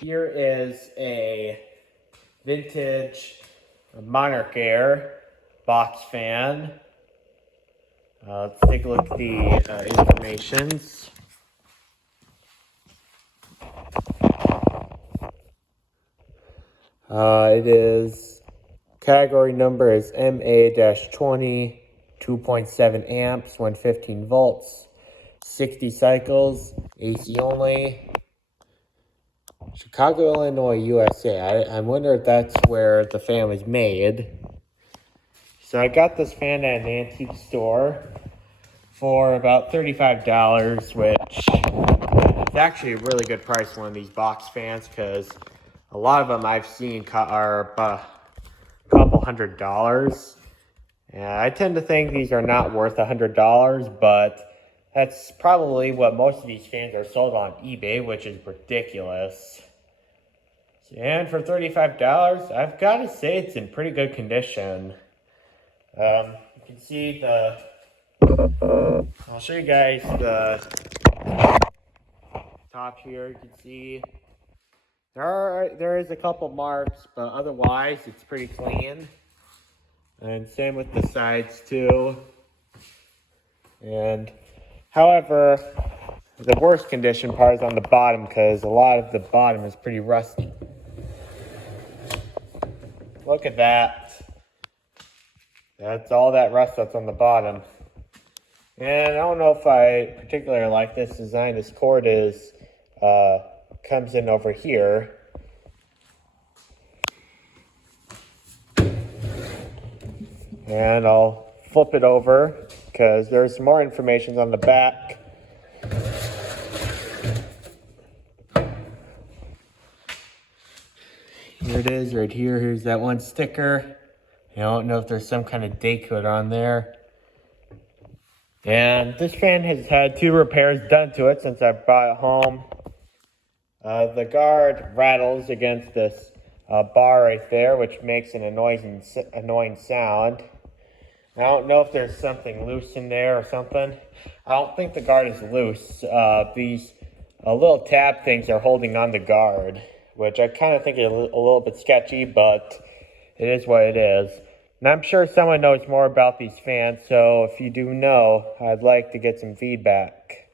Here is a vintage Monarch Aire box fan. Let's take a look at the informations. It is, category number is MA-20, 2.7 amps, 115 volts, 60 cycles, AC only. Chicago, Illinois, USA. I wonder if that's where the fan was made. So I got this fan at an antique store for about $35, which is actually a really good price for one of these box fans, because a lot of them I've seen are about a couple $100. And I tend to think these are not worth $100, but that's probably what most of these fans are sold on eBay, which is ridiculous. And for $35, I've got to say it's in pretty good condition. You can see I'll show you guys the top here. You can see there is a couple marks, but otherwise it's pretty clean. And same with the sides too. And however, the worst condition part is on the bottom, because a lot of the bottom is pretty rusty. Look at that. That's all that rust that's on the bottom. And I don't know if I particularly like this design. This cord comes in over here. And I'll flip it over because there's some more information on the back. Here it is right here. Here's that one sticker. I don't know if there's some kind of date code on there. And this fan has had 2 repairs done to it since I brought it home. The guard rattles against this bar right there, which makes an annoying sound. I don't know if there's something loose in there or something. I don't think the guard is loose. These little tab things are holding on the guard, which I kind of think is a little bit sketchy, but it is what it is. And I'm sure someone knows more about these fans, so if you do know, I'd like to get some feedback.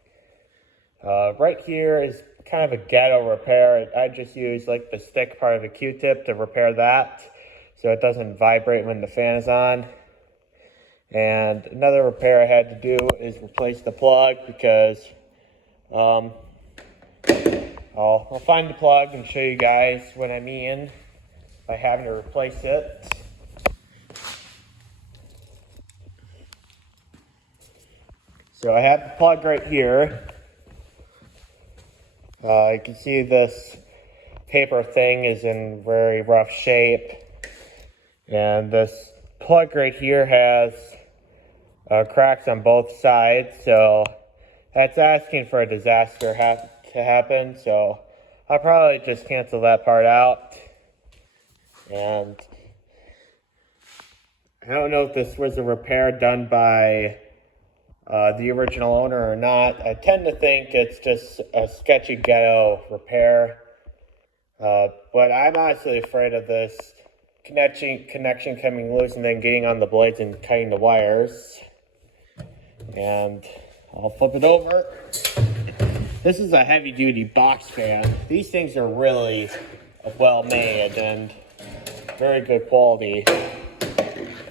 Right here is kind of a ghetto repair. I just use like the stick part of the Q-tip to repair that, so it doesn't vibrate when the fan is on. And another repair I had to do is replace the plug, because I'll find the plug and show you guys what I mean by having to replace it. So I have the plug right here. You can see this paper thing is in very rough shape. And this plug right here has cracks on both sides. So that's asking for a disaster to happen. So I'll probably just cancel that part out. And I don't know if this was a repair done by the original owner or not. I tend to think it's just a sketchy ghetto repair. But I'm honestly afraid of this connection coming loose and then getting on the blades and cutting the wires. And I'll flip it over. This is a heavy duty box fan. These things are really well made and very good quality.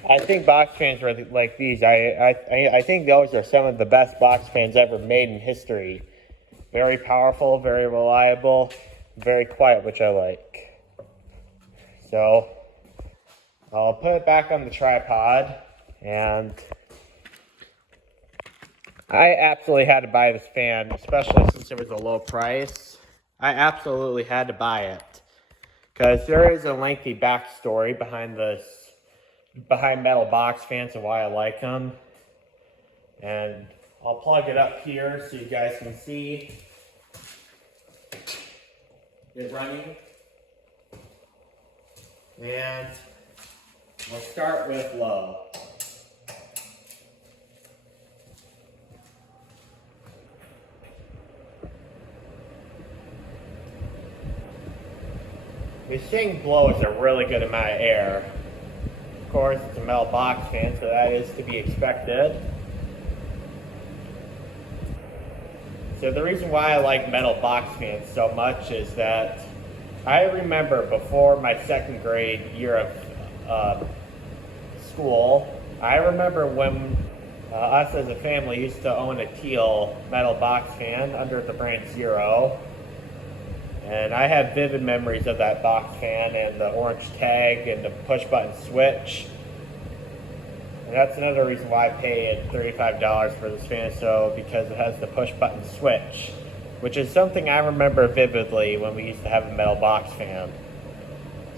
I think box fans are like these. I think those are some of the best box fans ever made in history. Very powerful, very reliable, very quiet, which I like. So I'll put it back on the tripod, and I absolutely had to buy this fan, especially since it was a low price. I absolutely had to buy it because there is a lengthy backstory behind metal box fans and why I like them. And I'll plug it up here so you guys can see it running. And we'll start with low. This thing blows a really good amount of air. Of course, it's a metal box fan, so that is to be expected. So the reason why I like metal box fans so much is that I remember before my second grade year of school, I remember when us as a family used to own a teal metal box fan under the brand Zero. And I have vivid memories of that box fan and the orange tag and the push button switch. And that's another reason why I paid $35 for this fan, so because it has the push button switch, which is something I remember vividly when we used to have a metal box fan.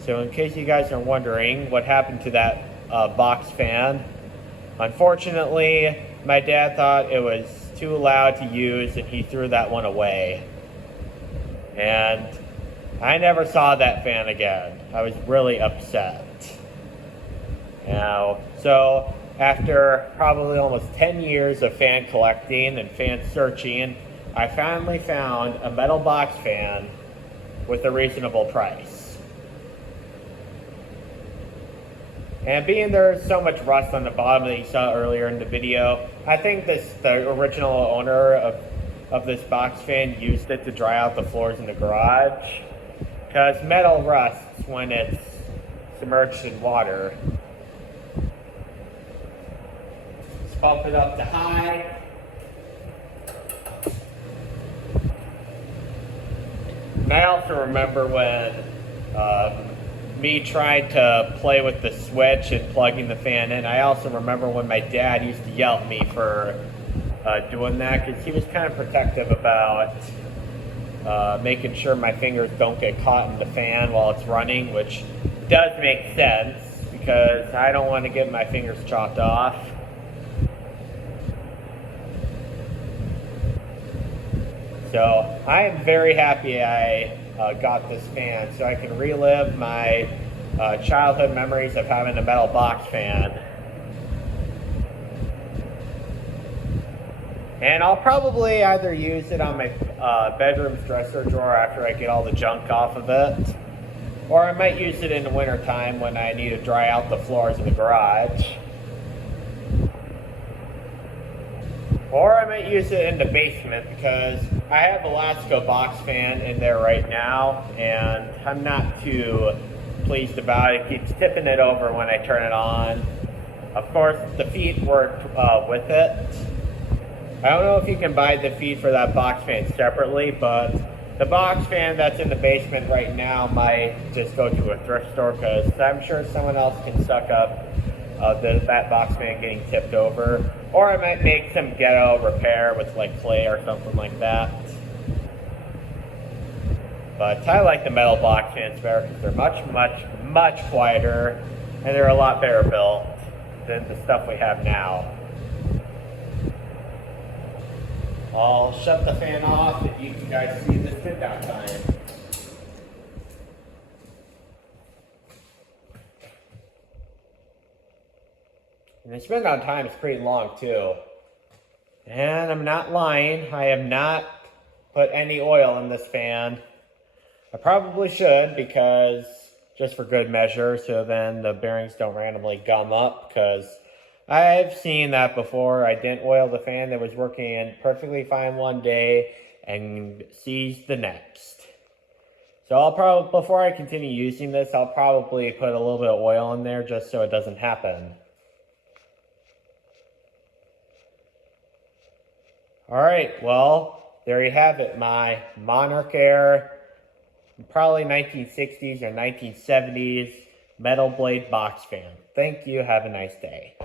So in case you guys are wondering what happened to that box fan, unfortunately, my dad thought it was too loud to use and he threw that one away. And I never saw that fan again. I was really upset. So after probably almost 10 years of fan collecting and fan searching, I finally found a metal box fan with a reasonable price. And being there's so much rust on the bottom that you saw earlier in the video, I think the original owner of this box fan used it to dry out the floors in the garage, because metal rusts when it's submerged in water. Let's bump it up to high. And I also remember when me trying to play with the switch and plugging the fan in. I also remember when my dad used to yell at me for doing that, because he was kind of protective about making sure my fingers don't get caught in the fan while it's running, which does make sense because I don't want to get my fingers chopped off. So I am very happy I got this fan, so I can relive my childhood memories of having a metal box fan. And I'll probably either use it on my bedroom's dresser drawer after I get all the junk off of it, or I might use it in the winter time when I need to dry out the floors in the garage. Or I might use it in the basement because I have a Lasco box fan in there right now, and I'm not too pleased about it. It keeps tipping it over when I turn it on. Of course, the feet work with it. I don't know if you can buy the feet for that box fan separately, but the box fan that's in the basement right now might just go to a thrift store, because I'm sure someone else can suck up that box fan getting tipped over. Or I might make some ghetto repair with like clay or something like that. But I like the metal box fans better because they're much quieter, and they're a lot better built than the stuff we have now. I'll shut the fan off if you guys see the sit down time. And the spin down time is pretty long too. And I'm not lying, I have not put any oil in this fan. I probably should, because just for good measure, so then the bearings don't randomly gum up, because I've seen that before. I didn't oil the fan that was working perfectly fine one day and seized the next. So I'll probably, before I continue using this, I'll probably put a little bit of oil in there just so it doesn't happen. Alright, well, there you have it, my Monarch Aire, probably 1960s or 1970s metal blade box fan. Thank you, have a nice day.